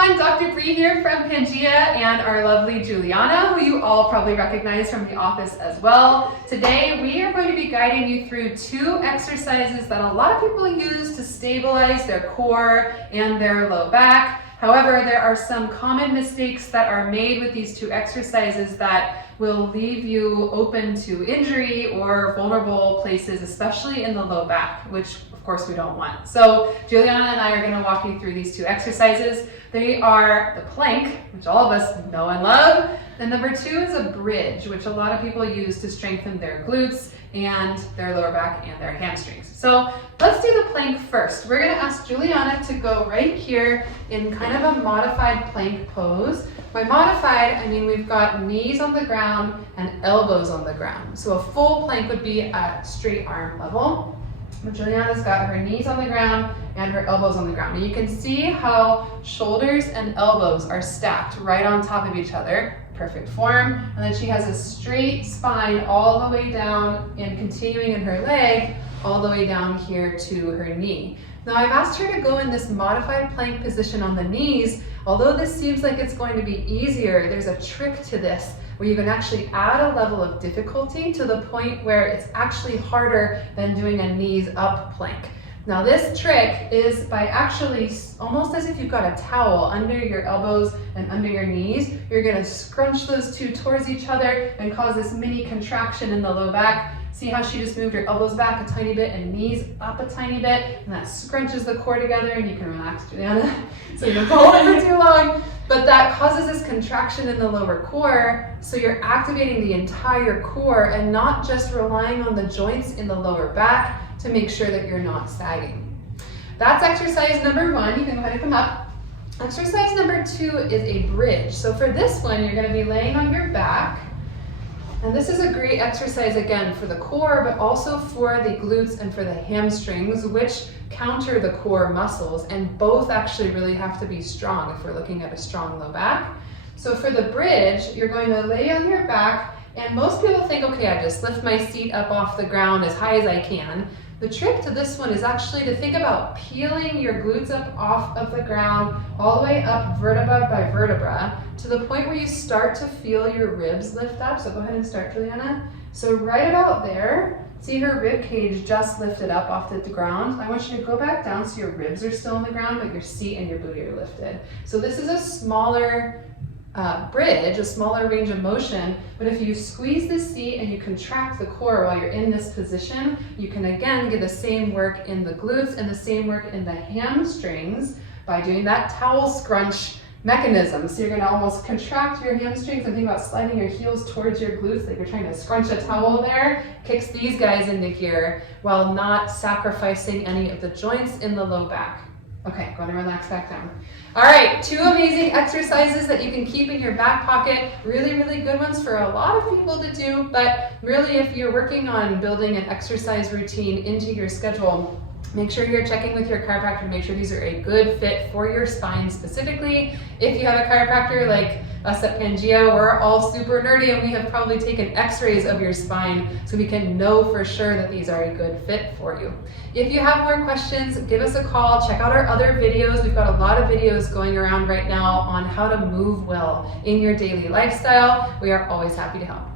everyone, Dr. Bree here from Pangea and our lovely Juliana, who you all probably recognize from the office as well. Today we are going to be guiding you through two exercises that a lot of people use to stabilize their core and their low back. However, there are some common mistakes that are made with these two exercises that will leave you open to injury or vulnerable places, especially in the low back, which of course we don't want. So Juliana and I are going to walk you through these two exercises. They are the plank, which all of us know and love, and number two is a bridge, which a lot of people use to strengthen their glutes and their lower back and their hamstrings. So let's do the plank first. We're going to ask Juliana to go right here in kind of a modified plank pose. By modified, I mean we've got knees on the ground and elbows on the ground. So a full plank would be at straight arm level. But Juliana's got her knees on the ground and her elbows on the ground. And you can see how shoulders and elbows are stacked right on top of each other. Perfect form. And then she has a straight spine all the way down and continuing in her leg all the way down here to her knee. Now I've asked her to go in this modified plank position on the knees. Although this seems like it's going to be easier, there's a trick to this where you can actually add a level of difficulty to the point where it's actually harder than doing a knees up plank. Now this trick is by actually, almost as if you've got a towel under your elbows and under your knees, you're going to scrunch those two towards each other and cause this mini contraction in the low back. See how she just moved her elbows back a tiny bit and knees up a tiny bit, and that scrunches the core together, and you can relax, Juliana, so you don't hold it for too long. But that causes this contraction in the lower core, so you're activating the entire core and not just relying on the joints in the lower back to make sure that you're not sagging. That's exercise number one. You can go ahead and come up. Exercise number two is a bridge. So for this one, you're going to be laying on your back. And this is a great exercise again for the core, but also for the glutes and for the hamstrings, which counter the core muscles, and both actually really have to be strong if we're looking at a strong low back. So for the bridge, you're going to lay on your back, and most people think, okay, I just lift my seat up off the ground as high as I can. The trick to this one is actually to think about peeling your glutes up off of the ground all the way up vertebra by vertebra to the point where you start to feel your ribs lift up. So go ahead and start, Juliana. So right about there, see her rib cage just lifted up off the ground. I want you to go back down so your ribs are still on the ground, but your seat and your booty are lifted. So this is a smaller bridge, a smaller range of motion, but if you squeeze the seat and you contract the core while you're in this position, you can again get the same work in the glutes and the same work in the hamstrings by doing that towel scrunch mechanism. So you're going to almost contract your hamstrings and think about sliding your heels towards your glutes like you're trying to scrunch a towel there. Kicks these guys into gear while not sacrificing any of the joints in the low back. Okay, go ahead and relax back down. All right, two amazing exercises that you can keep in your back pocket. Really, really good ones for a lot of people to do, but really if you're working on building an exercise routine into your schedule, make sure you're checking with your chiropractor to make sure these are a good fit for your spine specifically. If you have a chiropractor like us at Pangea, we're all super nerdy and we have probably taken x-rays of your spine so we can know for sure that these are a good fit for you. If you have more questions, give us a call. Check out our other videos. We've got a lot of videos going around right now on how to move well in your daily lifestyle. We are always happy to help.